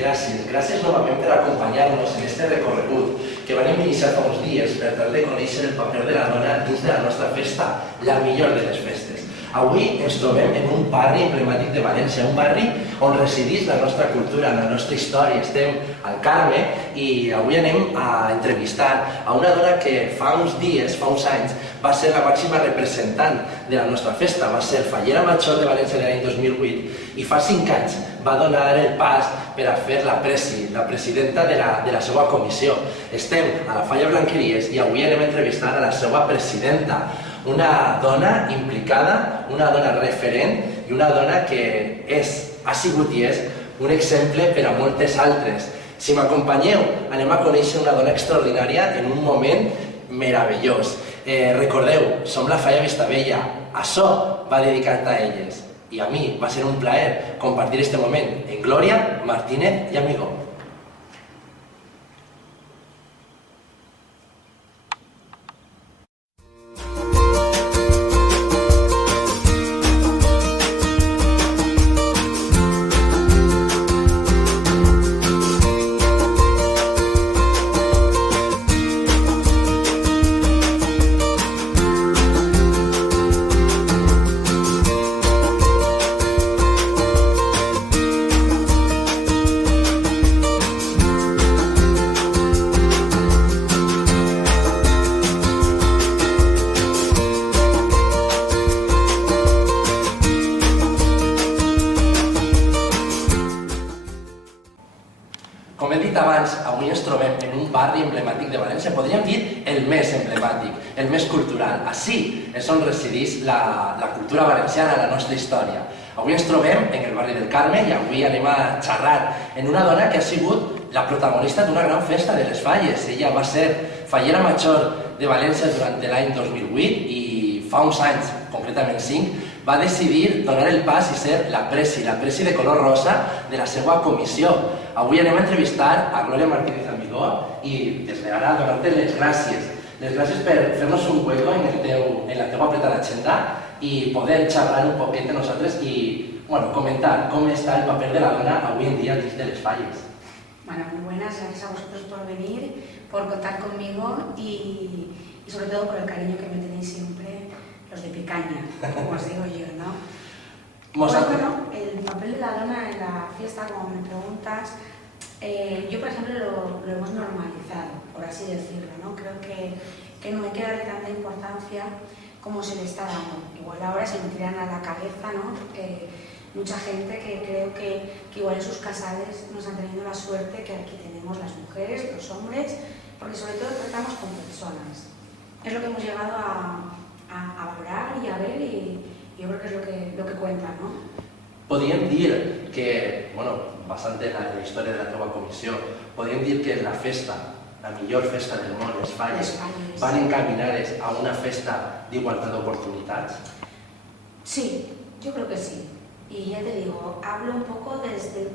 gràcies. Gràcies novament per acompanyar-nos en aquest recorregut que vam iniciar fa uns dies per tal de conèixer el paper de la dona dins de la nostra festa, la millor de les festes. Avui ens trobem en un barri emblemàtic de València, un barri on resideix la nostra cultura, la nostra història. Estem al Carme i avui anem a entrevistar a una dona que fa uns dies, fa uns anys, va ser la màxima representant de la nostra festa. Va ser fallera major de València de l'any 2008 i fa 5 anys va donar el pas per a fer la presidenta de la seva comissió. Estem a la Falla Blanqueries i avui anem a entrevistar a la seva presidenta, una dona implicada, una dona referent i una dona que ha sigut i és un exemple per a moltes altres. Si m'acompanyeu, anem a conèixer una dona extraordinària en un moment meravellós. Recordeu, som la Falla Vistabella, això va dedicat a elles. I a mi va ser un plaer compartir este moment en Glòria Martínez i Amigó. Com he dit abans, avui ens trobem en un barri emblemàtic de València, podríem dir el més emblemàtic, el més cultural. Ací és on resideix la cultura valenciana, la nostra història. Avui ens trobem en el barri del Carme i avui anem a xerrar en una dona que ha sigut la protagonista d'una gran festa de les Falles. Ella va ser fallera major de València durant l'any 2008 i fa uns anys, concretament 5, va decidir donar el pas i ser la presi de color rosa de la seva comissió. Avui anem a entrevistar a Glòria Martínez Amigó i des d'ara donar-te les gràcies. Les gràcies per fer-nos un hueco en la teva apretada agenda i poder xerrar un poquet de nosaltres i comentar com està el paper de la dona avui en dia dins de les Falles. Bueno, muy buenas, gracias a vosotros por venir, por contar conmigo y sobre todo por el cariño que me tenéis siempre los de Picaña, como os digo yo, ¿no? Bueno, el papel de la dona en la fiesta, como me preguntas, yo por ejemplo lo hemos normalizado, por así decirlo, ¿no? Creo que no hay que darle tanta importancia como se le está dando. Igual ahora se me tiran a la cabeza, ¿no? Porque mucha gente que creo que igual en sus casales nos han tenido la suerte que aquí tenemos las mujeres, los hombres, porque sobre todo tratamos con personas. Es lo que hemos llegado a valorar y a ver y yo creo que es lo que cuenta, ¿no? Podríem dir que, basant en la història de la teva comissió, podríem dir que la festa, la millor festa del món, les Falles, van encaminades a una festa d'igualtat d'oportunitats? Sí, yo creo que sí. Y ya te digo, hablo un poco desde el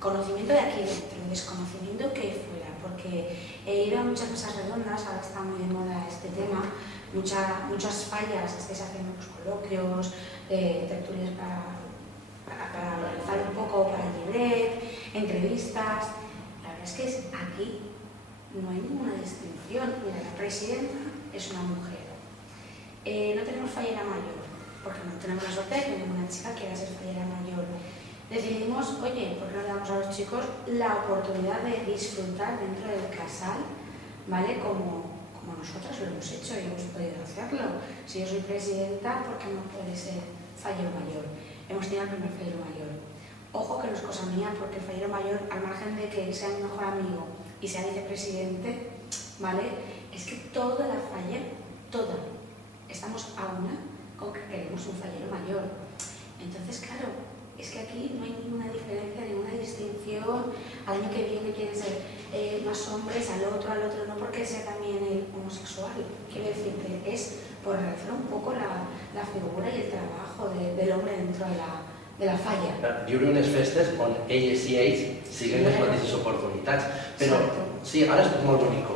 conocimiento de aquí dentro, el desconocimiento que hay fuera, porque he ido a muchas mesas redondas, ahora está muy de moda este tema, muchas fallas, estáis haciendo coloquios, tertulias para organizar un poco para el libret, entrevistas. La verdad es que aquí no hay ninguna distinción. Mira, la presidenta es una mujer. No tenemos fallera mayor, porque no tenemos la suerte de que ninguna chica quiera ser fallera mayor. Decidimos, oye, ¿por qué no le damos a los chicos la oportunidad de disfrutar dentro del casal, ¿vale? Como nosotras lo hemos hecho y hemos podido hacerlo. Si yo soy presidenta, ¿por qué no puede ser fallero mayor? Hemos tenido el primer fallero mayor. Ojo que no es cosa mía, porque el fallero mayor, al margen de que sea mi mejor amigo y sea vicepresidente, ¿vale? Es que toda la falla, toda, estamos a una con que queremos un fallero mayor. Entonces, claro, es que aquí no hay ninguna diferencia, ninguna distinción. Al año que viene quieren ser más hombres, al otro, no porque sea también el homosexual. Quiero decirte, es por realizar un poco la figura y el trabajo del hombre dentro de la falla. Viure unes festes on elles i ells siguen les mateixes oportunitats. Però, sí, ara és molt bonic,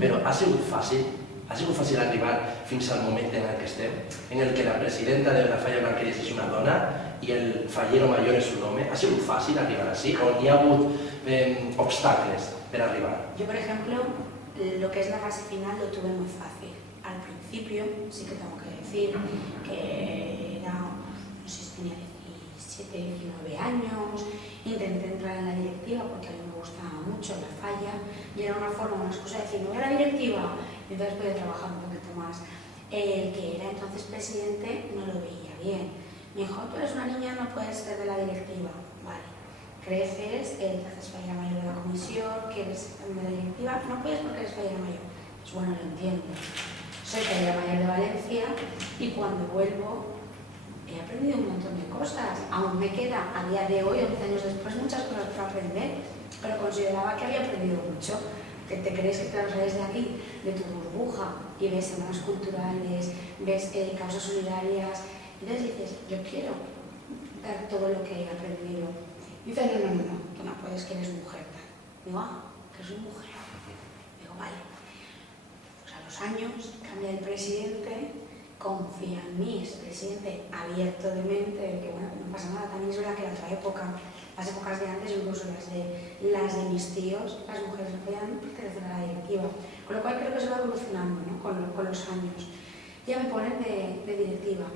però ha sigut fàcil Ha sigut fàcil arribar fins al moment en el que estem, en el que la presidenta de la Falla Blanqueries és una dona i el fallero mayor és un home. Ha sigut fàcil arribar així o hi ha hagut obstáculos per arribar? Yo, por ejemplo, lo que es la fase final lo tuve muy fácil. Al principio, sí que tengo que decir que era, no sé si tenía 17, 19 años, intenté entrar en la directiva porque a mí me gustaba mucho la Falla y era una forma, una excusa de decir, no voy a la directiva, y entonces podía trabajar un poquito más. El que era entonces presidente no lo veía bien. Me dijo, tú eres una niña, no puedes ser de la directiva. Vale, creces, te haces fallera mayor de la comisión, quieres ser de la directiva, no puedes porque eres fallera mayor. Pues bueno, lo entiendo. Soy fallera mayor de Valencia y cuando vuelvo he aprendido un montón de cosas. Aún me queda a día de hoy, 11 años después, muchas cosas por aprender, pero consideraba que había aprendido mucho. Que te crees que te lo sales de aquí, de tu burbuja, y ves semanas culturales, ves causas solidarias, y entonces dices, yo quiero dar todo lo que he aprendido. Y dices, no, tú no puedes, que eres mujer. Digo, que soy mujer. Digo, vale. Pues a los años cambia el presidente, confía en mí, es presidente abierto de mente, que bueno, no pasa nada. También es verdad que en otra época, las épocas de antes, incluso las de mis tíos, las mujeres no podían pertenecer a la directiva. Con lo cual creo que se va evolucionando, ¿no? con los años. Ya me ponen de directiva,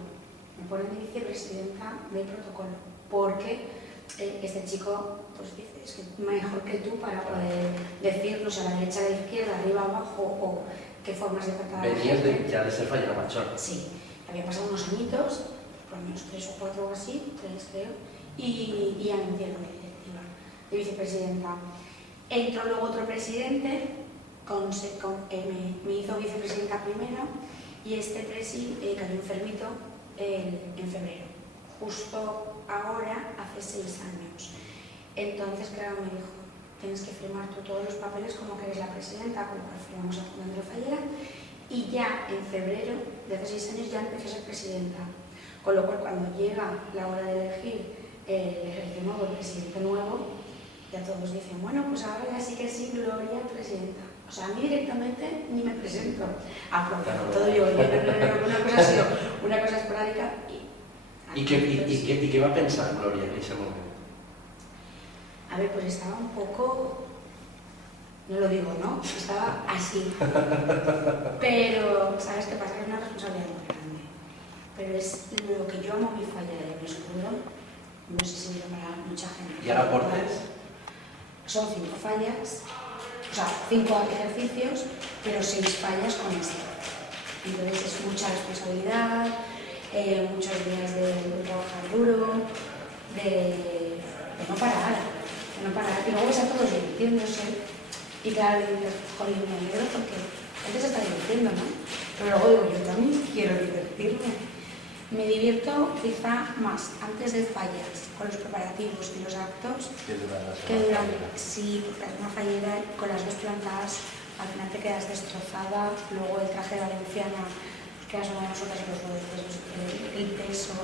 me ponen de vicepresidenta del protocolo, porque este chico pues dice, es que mejor que tú para poder decirnos a la derecha, a la izquierda, arriba, abajo, o qué formas de tratar a la gente. Venías ya de ser fallera mayor. Sí, había pasado unos añitos, por lo menos 3 o 4 o así, 3 creo, y ya me metieron de directiva, de vicepresidenta. Entró luego otro presidente, me hizo vicepresidenta primero, y este presi cayó enfermito en febrero, justo ahora, hace 6 años. Entonces, claro, me dijo, tienes que firmar tú todos los papeles como que eres la presidenta, con lo cual firmamos a Juan Andrés Fallera, y ya en febrero de hace 6 años ya empecé a ser presidenta. Con lo cual, cuando llega la hora de elegir el ejército nuevo, el presidente nuevo, ya todos dicen, bueno, pues ahora ya sí que sí, Gloria, presidenta. O sea, a mí directamente ni me presento. Todo yo, una cosa ha sido una cosa esporádica ¿Y qué va a pensar Gloria en ese momento? A ver, pues estaba un poco, no lo digo, ¿no? Estaba así. Pero, ¿sabes qué pasa? Es una responsabilidad muy grande. Pero es lo que yo amo mi Falla de mi escudo. No sé si lo para mucha gente. ¿Y ahora aportes? Son 5 fallas, o sea, 5 ejercicios, pero 6 fallas con esto. Entonces es mucha responsabilidad, muchos días de trabajar duro, de no parar, y luego ves a todos divirtiéndose, y claro, dices, joder, me alegro porque antes se está divirtiendo, ¿no? Pero luego digo, yo también quiero divertirme. Me divierto quizá más antes de fallas, con los preparativos y los actos, que durante. Sí, porque es una fallera con las 2 plantas, al final te quedas destrozada, luego el traje de valenciana, pues quedas una de nosotras en los rodeos, el peso,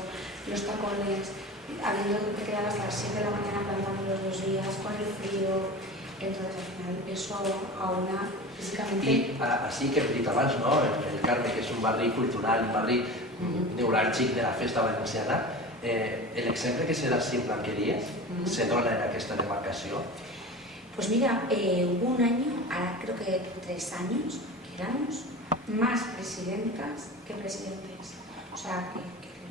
los tacones, habiendo que quedar hasta las 7 de la mañana plantando los 2 días, con el frío, entonces al final eso a una físicamente. I així que hem dit abans, no? El Carme, que és un barri cultural, un barri neuràlgic de la festa valenciana, l'exemple que se da en Blanqueries se dona en aquesta demarcació? Pues mira, hubo un año, ahora creo que 3 años, que éramos más presidentas que presidentes. O sea, que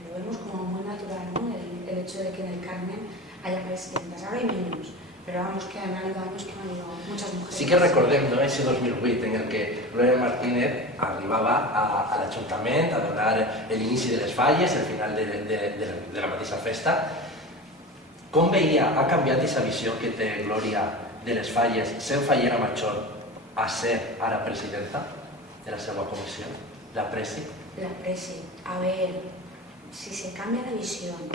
lo vemos como muy natural, ¿no? El hecho de que en el Carmen haya presidentas. Ahora hay menos, pero vamos, que han habido años que han habido muchas mujeres. Sí que recordem, no?, ese 2008 en el que Gloria Martínez arribava a l'Ajuntament a donar l'inici de les falles, el final de la mateixa festa. Com veia, ha canviat aquesta visió que té Gloria de les falles, sent fallera major, a ser ara presidenta de la seva comissió, la Presi? La Presi, a ver, si se cambia la visión,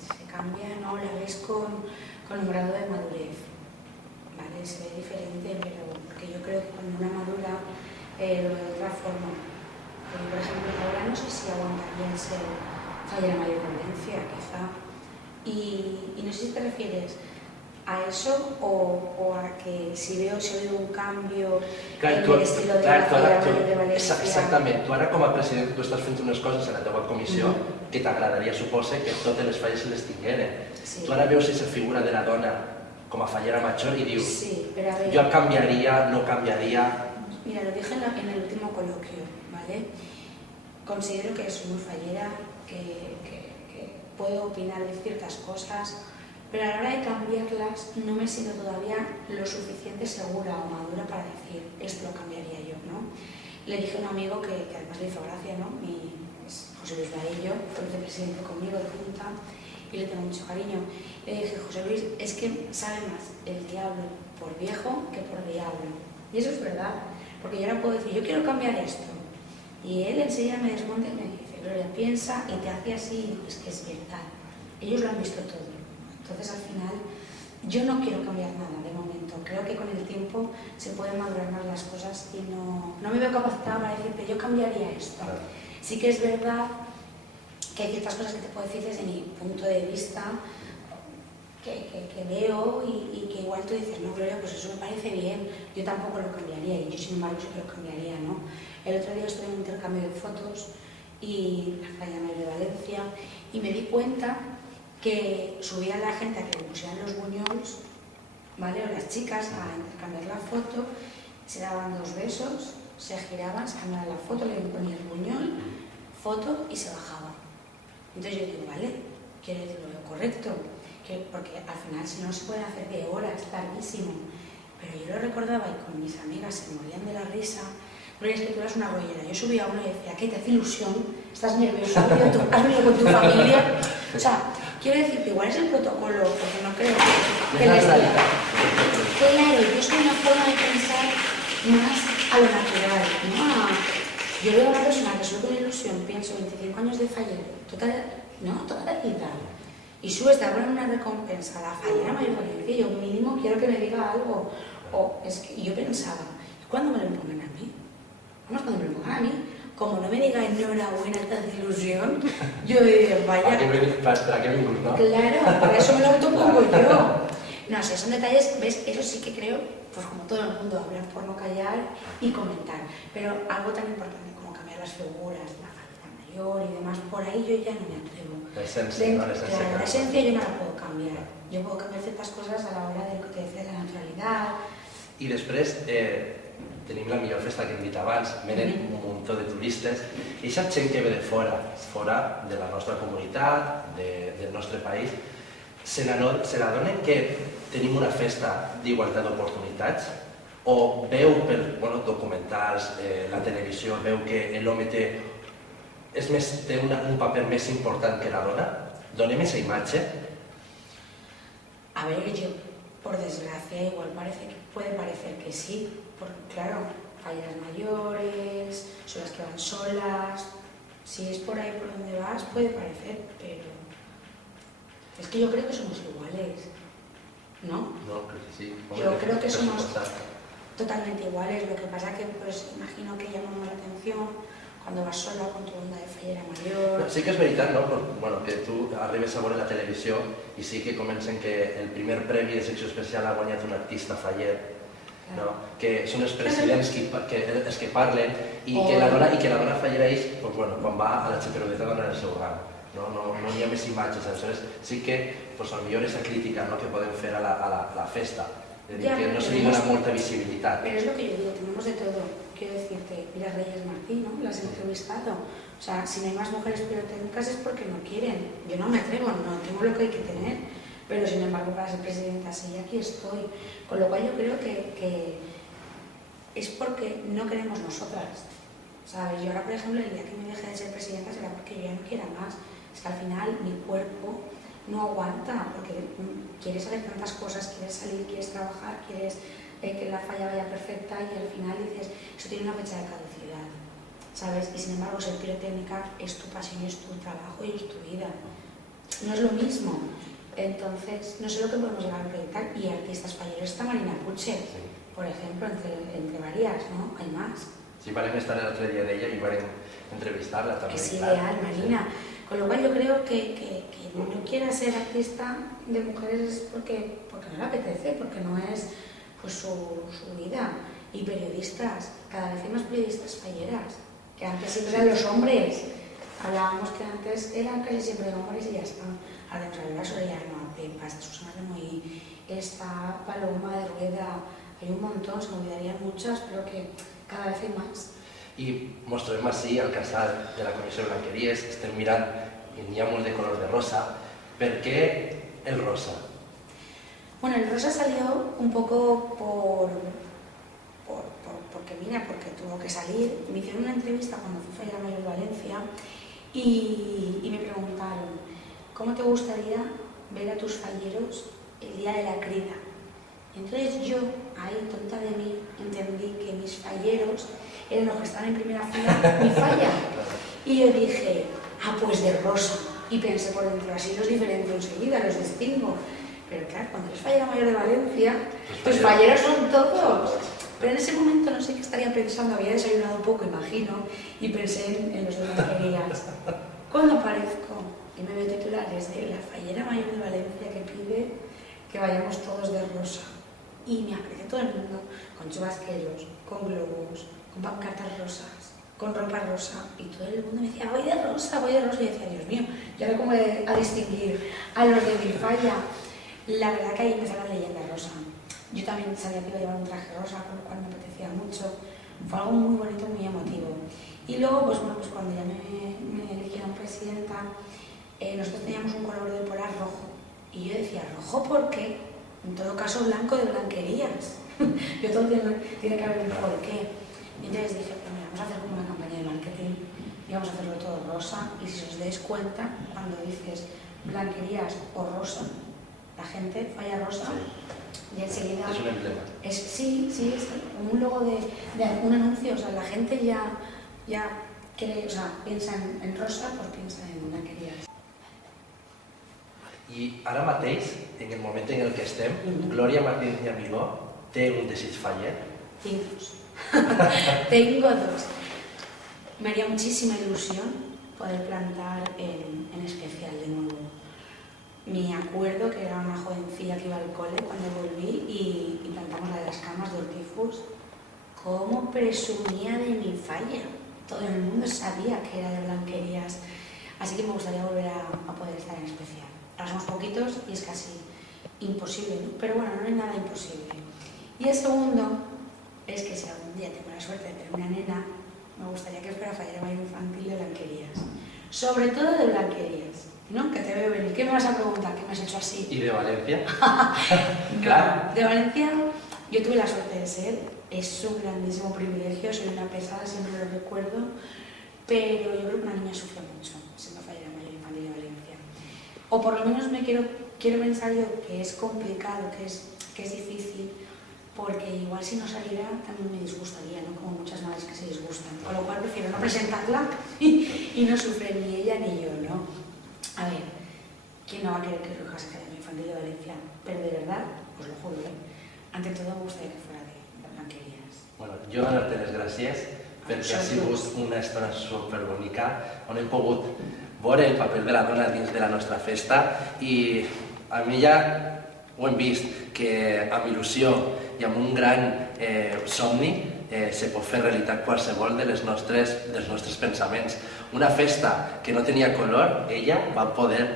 si se cambia, no, la ves con un grado de madurez, ¿vale? Se ve diferente, pero porque yo creo que cuando una madura lo ve de otra forma. Por ejemplo, ahora no sé si aguantaría el ser fallera mayor de Valencia, quizá. Y no sé si te refieres a eso o a que si veo un cambio Clar, en tu, el estilo de clar, la tu ara, Falla tu, Major de València? exactament, tu ara com a president tu estàs fent unes coses a la teva comissió que t'agradaria, suposa, que totes les falles se les tingueren. Sí. Tu ara veus aquesta figura de la dona com a fallera major i dius, Sí, pero a ver, jo canviaria, no canviaria... mira, lo dije en el último coloquio, ¿vale? Considero que soy muy fallera, que puedo opinar de ciertas cosas, pero a la hora de cambiarlas no me siento todavía lo suficiente segura o madura para decir esto lo cambiaría yo, ¿no? Le dije a un amigo que además le hizo gracia, ¿no? Es José Luis Baello, fue vicepresidente conmigo de Junta y le tengo mucho cariño. Le dije, José Luis, es que sabe más el diablo por viejo que por diablo. Y eso es verdad, porque yo ahora puedo decir, yo quiero cambiar esto. Y él enseguida me desmonta y me dice, Gloria, piensa y te hace así, es que es verdad. Ellos lo han visto todo. Entonces, al final, yo no quiero cambiar nada de momento. Creo que con el tiempo se pueden madurar más las cosas y no me veo capacitada para decirte, yo cambiaría esto. Claro. Sí que es verdad que hay ciertas cosas que te puedo decir desde mi punto de vista que veo y que igual tú dices, no, Gloria, pues eso me parece bien, yo tampoco lo cambiaría y yo sin embargo sí que lo cambiaría, ¿no? El otro día estuve en un intercambio de fotos y la Falla Major de Valencia y me di cuenta que subía la gente a que le pusieran los buñols, ¿vale? O las chicas a intercambiar la foto, se daban 2 besos, se giraban, se cambiaban la foto, le ponían el buñol, foto y se bajaba. Entonces yo digo, vale, quiero decir lo correcto, porque al final si no se pueden hacer de horas, larguísimo. Pero yo lo recordaba y con mis amigas se morían de la risa. Pero es que tú eras una rollera. Yo subía a uno y decía, ¿qué te hace ilusión? ¿Estás nervioso? ¿Has venido con tu familia? O sea, quiero decir que igual es el protocolo, porque no creo que les diga. Claro, yo soy una forma de pensar más a lo natural, ¿no? Yo veo a una persona que sube con ilusión, pienso 25 años de fallar, toda la vida. Y subes, te abren una recompensa a la Fallera Major de Valencia y yo mínimo quiero que me diga algo. Y yo pensaba, ¿cuándo me lo impongan a mí? Vamos, cuando me lo impongan a mí, como no me diga enhorabuena, te hace ilusión, yo diría, vaya... ¿Para qué vengo, no? Claro, para eso me lo autopongo yo. No sé, son detalles, ¿ves? Eso sí que creo, pues como todo el mundo, hablar por no callar y comentar. Pero algo tan importante como cambiar las figuras, la Fallera Major y demás, por ahí yo ya no me atrevo. La esencia, no la esencia. Claro, la esencia yo no la puedo cambiar. Yo puedo cambiar ciertas cosas a la hora de lo que te decía de la naturalidad. I després tenim la millor festa que hem dit abans, venen un muntó de turistes i aquesta gent que ve de fora de la nostra comunitat, del nostre país, se n'adonen que tenim una festa d'igualtat d'oportunitats o veu per documentals, la televisió, veu que l'home té un paper més important que la dona? Donem aquesta imatge? A ver, yo, por desgracia, igual puede parecer que sí, porque claro, fallas mayores, son las que van solas, si es por ahí por donde vas puede parecer, pero es que yo creo que somos iguales, ¿no? No, creo que sí. Yo creo que somos totalmente iguales, lo que pasa que pues imagino que llamamos la atención cuando vas sola con tu onda de fallera mayor... Sí que és veritat, no? Bueno, que tu arribes a veure la televisió i sí que comencen que el primer premi de secció especial ha guanyat un artista faller, no? Que són els presidents els que parlen i que la dona fallera és quan va a la xaperoneta a donar el seu rang. No hi ha més imatges, aleshores sí que potser aquesta crítica que poden fer a la festa, és a dir, que no se li dona molta visibilitat. Pero es lo que yo digo, tenemos de todo. Quiero decirte, mira Reyes Martí, ¿no? Las he entrevistado. O sea, si no hay más mujeres pirotécnicas es porque no quieren. Yo no me atrevo, no tengo lo que hay que tener. Pero sin embargo, para ser presidenta, sí, aquí estoy. Con lo cual yo creo que es porque no queremos nosotras. ¿Sabes? Yo ahora, por ejemplo, el día que me deje de ser presidenta será porque yo ya no quiera más. Es que al final mi cuerpo no aguanta, porque quieres hacer tantas cosas, quieres salir, quieres trabajar, quieres que la falla vaya perfecta y al final dices, eso tiene una fecha de caducidad, ¿sabes? Y sin embargo, ser pirotécnica es tu pasión, es tu trabajo y es tu vida. No es lo mismo. Entonces, no sé lo que podemos llegar a proyectar. Y artistas falleros está Marina Puche, por ejemplo, entre varias, ¿no? Hay más. Sí, vam estar l'altre dia d'ella i vam entrevistar-la també. És ideal, Marina. Con lo cual yo creo que no quiera ser artista de mujeres es porque no le apetece, porque no es pues, su vida. Y periodistas, cada vez hay más periodistas falleras, que antes siempre eran los hombres. Hablábamos que antes eran casi siempre hombres y ya está. Ahora tenemos a Lola Soriano, a Pepa, esta Susana Remoí, esta Paloma de Rueda, hay un montón, se me olvidarían muchas, pero que cada vez hay más. I mostrem així el casal de la Comissió de Blanqueries, estem mirant i n'hi ha molt de color de rosa. ¿Per qué el rosa? Bueno, el rosa salió un poco porque tuvo que salir. Me hicieron una entrevista cuando fui a Mayor de Valencia y me preguntaron, ¿cómo te gustaría ver a tus falleros el día de la crida? Y entonces yo, ahí tonta de mí, entendí que mis falleros eran los que estaban en primera fila, mi falla. Y yo dije, pues de rosa. Y pensé por dentro, así los diferencio enseguida, los distingo. Pero claro, cuando eres fallera mayor de Valencia, tus falleros son todos. Pero en ese momento no sé qué estaría pensando, había desayunado un poco, imagino, y pensé en los de Blanquerías. ¿Cuándo aparezco? Y me veo titulares de la fallera mayor de Valencia que pide que vayamos todos de rosa. Y me aparece todo el mundo con chubasqueros, con globos, con pancartas rosas, con ropa rosa, y todo el mundo me decía, voy de rosa, y yo decía, Dios mío, ¿y ahora cómo a distinguir a los de mi falla? La verdad que ahí empezó la leyenda rosa. Yo también sabía que iba a llevar un traje rosa, con lo cual me apetecía mucho. Fue algo muy bonito, muy emotivo. Y luego, pues bueno, pues cuando ya me eligieron presidenta, nosotros teníamos un color de polar rojo. Y yo decía, ¿rojo por qué? En todo caso, blanco de Blanquerías. Yo todo tiene que haber un porqué. Y entonces dije, pues mira, vamos a hacer como una campaña de marketing y vamos a hacerlo todo rosa. Y si os dais cuenta, cuando dices Blanquerías o rosa, la gente falla rosa y enseguida... Es un emblema. Sí, es como un logo de un anuncio. O sea, la gente ya cree, o sea, piensa en rosa, pues piensa en Blanquerías. I ara mateix, en el moment en el que estem, Glòria Martínez i Amigó té un desig faller? Tengo dos. Tengo dos. Me haría muchísima ilusión poder plantar en especial de nuevo. Me acuerdo que era una jovencilla que iba al cole cuando volví y plantamos la de las camas de Hortifus. ¿Cómo presumía de mi falla? Todo el mundo sabía que era de Blanquerías. Así que me gustaría volver a poder estar en especial. Ahora somos poquitos y es casi imposible, ¿no? Pero bueno, no hay nada imposible. Y el segundo es que si algún día tengo la suerte de tener una nena, me gustaría que fuera fallera mayor infantil de Blanquerías. Sobre todo de Blanquerías, ¿no? Que te veo venir. ¿Qué me vas a preguntar? ¿Qué me has hecho así? ¿Y de Valencia? Claro. De Valencia yo tuve la suerte de ser. Es un grandísimo privilegio, soy una pesada, siempre lo recuerdo. Pero yo creo que una niña sufre mucho siendo fallera mayor infantil de Valencia. O por lo menos quiero pensar yo que es complicado, que es difícil, porque igual si no saliera también me disgustaría, ¿no? Como muchas madres que se disgustan. Con lo cual prefiero no presentarla y no sufre ni ella ni yo, ¿no? A ver, ¿quién no va a querer que su hija sea fallera infantil de Valencia? Pero de verdad, os lo juro, ¿eh? Ante todo me gustaría que fuera de Blanquerías. Bueno, jo donar-te les gràcies perquè ha sigut una estona superbonica on hem pogut veure el paper de la dona dins de la nostra festa i a mi ja ho hem vist, que amb il·lusió i amb un gran somni se pot fer realitat qualsevol dels nostres pensaments. Una festa que no tenia color, ella va poder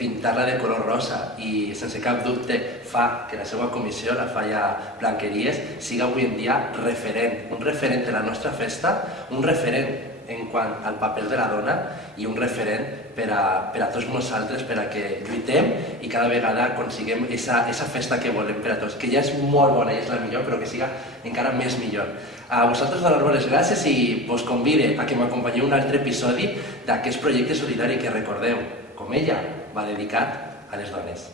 pintar-la de color rosa i sense cap dubte fa que la seva comissió, la Falla Blanqueries, siga avui en dia referent, un referent de la nostra festa, un referent en quant al paper de la dona i un referent per a tots nosaltres, per a que lluitem i cada vegada aconseguim aquesta festa que volem per a tots, que ja és molt bona i és la millor, però que siga encara més millor. A vosaltres donar-vos les gràcies i us convide a que m'acompanyeu un altre episodi d'aquest projecte solidari que recordeu, com ella, va dedicat a les dones.